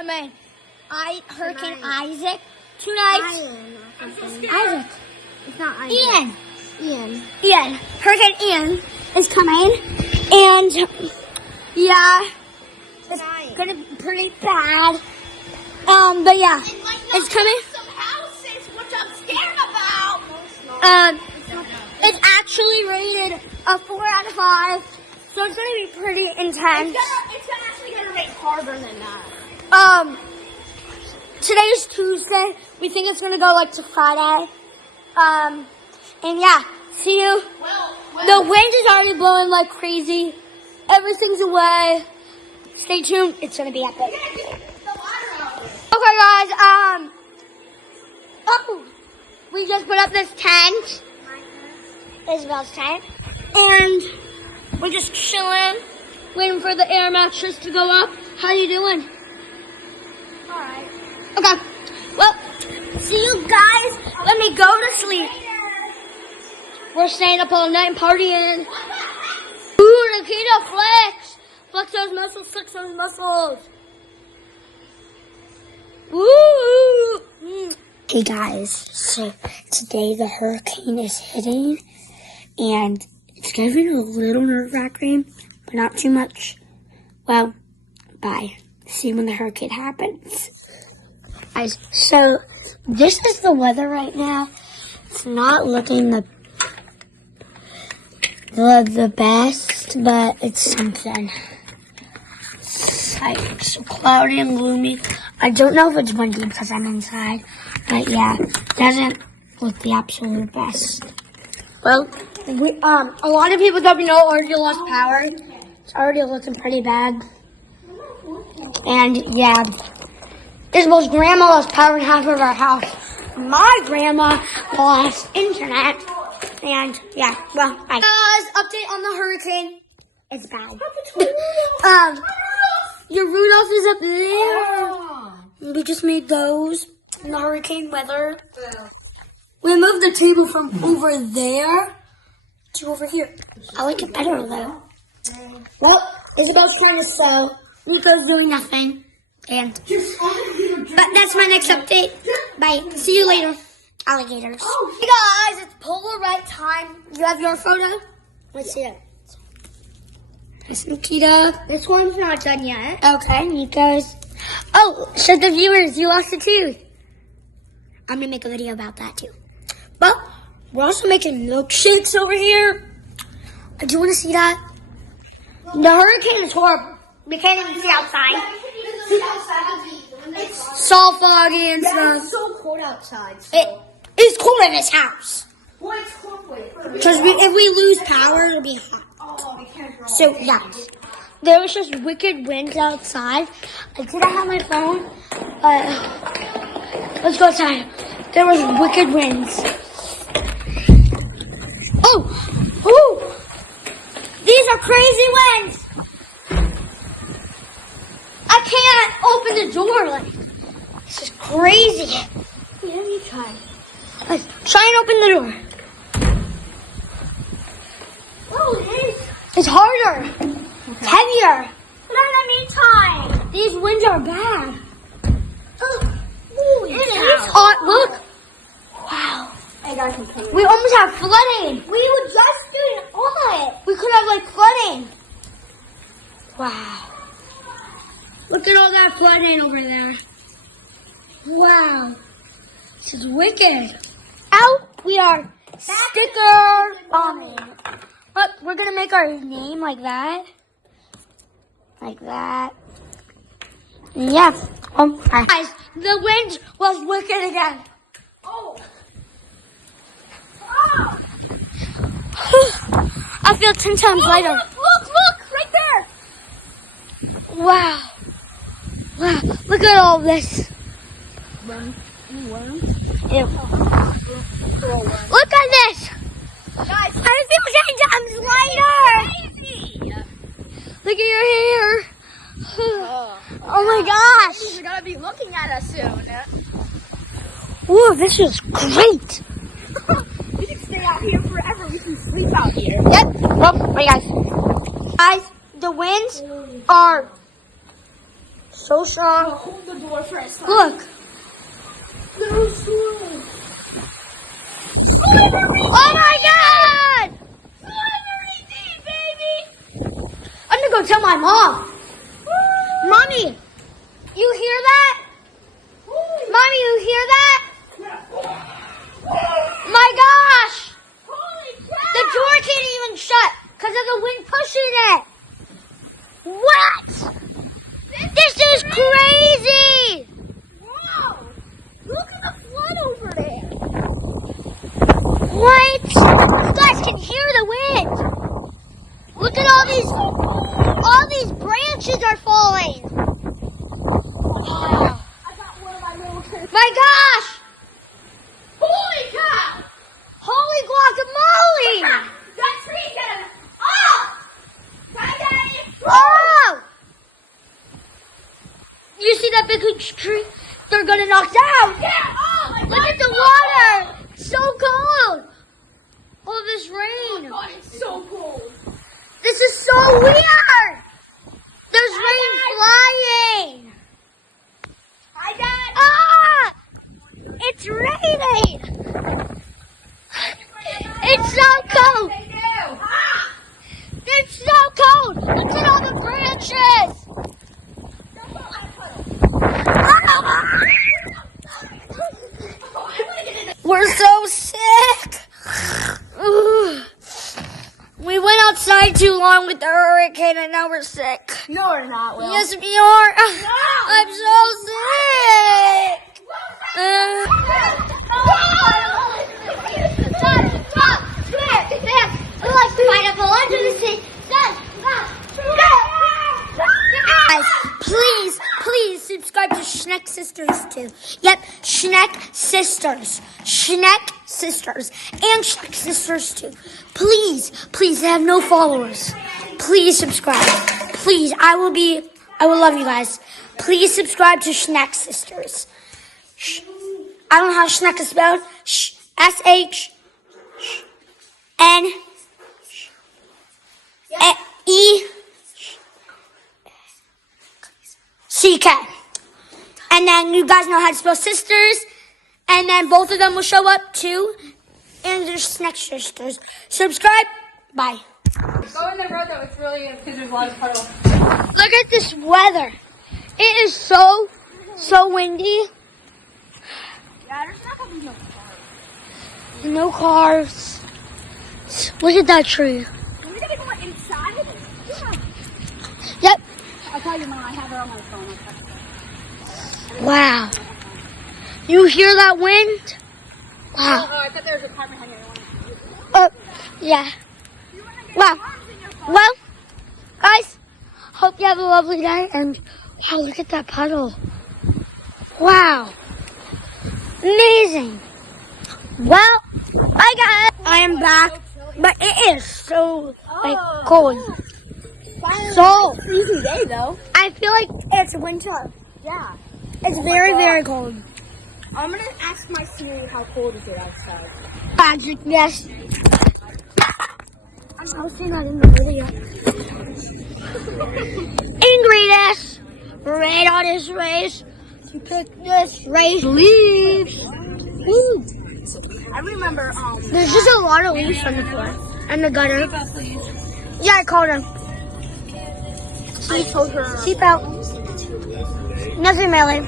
coming. Hurricane Isaac tonight. I'm so scared. Isaac. It's not Isaac. Ian. Hurricane Ian is coming. And yeah, it's gonna be pretty bad. But yeah, it's coming. Some houses, which I'm scared about. It's actually rated a 4 out of 5, so it's gonna be pretty intense. It's actually gonna rain harder than that. Today's Tuesday. We think it's gonna go like to Friday. And yeah, see you. The wind is already blowing like crazy. Everything's away. Stay tuned. It's gonna be epic. Okay, guys. We just put up this tent. Isabel's tent, and we're just chilling, waiting for the air mattress to go up. How you doing? All right. Okay. Well, see you guys. Let me go to sleep. We're staying up all night and partying. Ooh, Nikita, flex. Flex those muscles, flex those muscles. Woo! Hey guys, so today the hurricane is hitting and it's giving a little nerve-wracking, but not too much. Well, bye. See you when the hurricane happens. Guys, so this is the weather right now. It's not looking the best, but it's something. It's like so cloudy and gloomy. I don't know if it's windy because I'm inside, but yeah, it doesn't look the absolute best. Well, a lot of people that we know already lost power. It's already looking pretty bad. And yeah, Isabel's grandma lost power in half of our house. My grandma lost internet. And yeah, well, bye. Guys, update on the hurricane. It's bad. Your Rudolph is up there. We just made those in the hurricane weather. We moved the table from over there to over here. I like it better though. Well, Isabel's trying to sew. Nico's doing nothing. And but that's my next update. Bye. See you later, alligators. Hey guys, it's Polaroid time. You have your photo? Let's see it. It's Nikita. This one's not done yet. Okay, Nico's. Oh, show the viewers you lost a tooth. I'm gonna make a video about that too. But we're also making milkshakes over here. Do you want to see that? The hurricane is horrible. We can't even see outside. It's all foggy and stuff. It's so cold outside. It is cold in this house. Well, it's cold. Because if we lose power, it'll be hot. Oh, we can't drive. So, yeah. There was just wicked winds outside. I didn't have my phone. Let's go outside. There was wicked winds. Oh! Ooh! These are crazy winds! I can't open the door. Like, this is crazy. Yeah, you try. Let's try and open the door. Oh, it is. It's harder. It's heavier. But let me try. These winds are bad. Oh, It is hot. Look. Wow. I got some pain. We almost have flooding. We were just doing it. We could have like flooding. Wow. Look at all that flooding over there. Wow. This is wicked. Out. We are sticker bombing. Look, we're going to make our name like that. Like that. Yeah. Guys, the wind was wicked again. Oh. I feel 10 times lighter. Look, right there. Wow. Wow. Look at all this. Worm. Ew. Look at this. Guys, I feel 10 times lighter. crazy. Look at your hair. Oh my gosh. You're gonna be looking at us soon. Whoa, this is great. We can stay out here forever. We can sleep out here. Yep. Well, wait, guys. Guys, the winds are So strong. Hold the door for a second. Look. So strong. Oh my God! Slimery D, baby. I'm gonna go tell my mom. Mommy, you hear that? Mommy, you hear that? My gosh! Holy crap. The door can't even shut because of the wind pushing it. What? This is crazy! Wow. Look at the flood over there. What? You guys can hear the wind. Look at all these branches are falling. Wow. I got one of my little kids. My gosh! Holy cow. Holy guacamole! That tree can. Oh! Daddy. Oh! You see that big huge tree? They're gonna knock down. Yeah. Oh my God. Look at the water. It's so cold. All this rain. God, it's so cold. This is so weird. There's rain flying. Hi, Dad. Ah! It's raining. It's so cold. They do. Ah! It's so cold. Look at all the branches. Don't fall out of puddle. Ah! Oh, I want to get in the. We're so sick. Ugh. We went outside too long with the hurricane and now we're sick. No, we're not, Will. Yes, we are. I'm so sick. Guys, please subscribe to Schneck Sisters too. Yep, Schneck Sisters. Schneck Sisters. And Schneck Sisters too. Please, they have no followers. Please subscribe. Please, I will love you guys. Please subscribe to Schneck Sisters. I don't know how Schneck is spelled. SHNECK. And then you guys know how to spell sisters. And then both of them will show up too. And there's Schneck Sisters. Subscribe. Bye. Go in the road though. It's really because there's a lot of puddle. Look at this weather. It is so windy. Yeah, there's not gonna be no cars. No cars. Look at that tree. Are we gonna go inside? Yeah. Yep. I'll tell your mom. I have her on my phone. I'll text her. Wow. You hear that wind? Wow. Oh, I thought there was a car behind you. Yeah. Wow. Well, guys, hope you have a lovely day. And wow, look at that puddle. Wow. Amazing. Well, bye guys. I am back, but it is so cold. So Easy day though. I feel like it's winter. Yeah. It's very cold. I'm gonna ask my Siri how cold is it outside. Magic, yes. I was saying that in the video. Ingridus, red on his race. You pick this race leaves. Woo. I remember. There's just a lot of leaves on the floor and the gutter. Yeah, I called him. I told her. Seatbelt. Nothing, Melly.